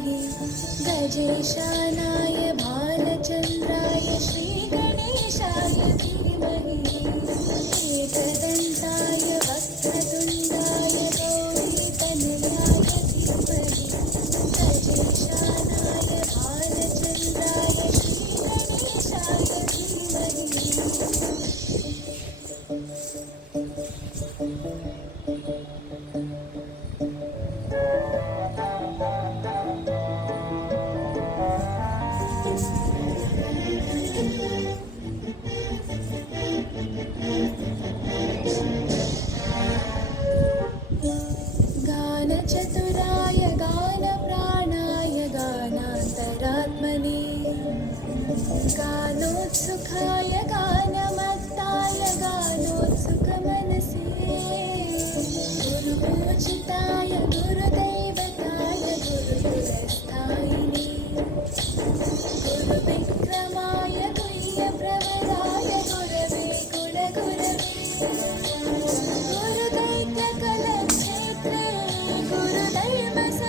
धीमहि गजेशानाय भालचन्द्राय श्रीगणेशाय धीमहि एकदन्ताय वक्रतुण्डाय गौरीतनयाय धीमहि गजेशानाय भालचन्द्राय श्रीगणेशाय धीमहि। गानचतुराय गानप्राणाय गानान्तरात्मने गानोत्सुकाय गानमत्ताय गानोत्सुकमनसे गुरुपूजिताय गुरुदैवताय गुरुकुलस्थायिने गुरुविक्रमाय गुह्यप्रवराय गुरवे कुलगुरवे गुरुदैत्यकलक्षेत्रे गुरुदैवसकाराध्याय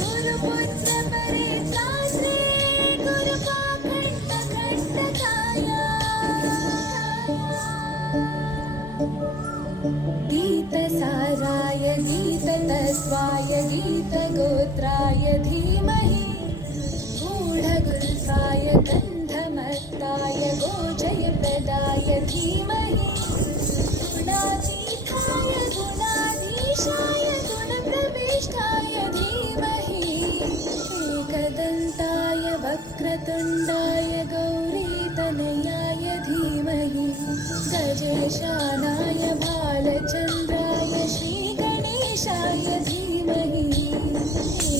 गुरुपुत्रपरित्रात्रे गुरुपाकण्ठकण्टकाय गीतसाराय गीततत्त्वाय गीतगोत्राय धीमहि गूढगुल्फाय गन्धमत्ताय गोजयप्रदाय धीमहि गुणातीताय गुणाधीशाय गुणप्रविष्टाय धीमहि एकदन्ताय वक्रतुण्डाय गौरीतनयाय धीमहि गजेशानाय भालचन्द्राय श्रीगणेशाय धीमहि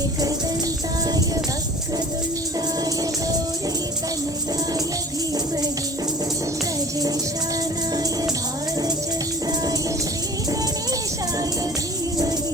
एकदन्ताय वक्रतुण्डाय गौरीतनयाय धीमहि गजेशानाय भालचन्द्राय श्रीगणेशाय धीमहि।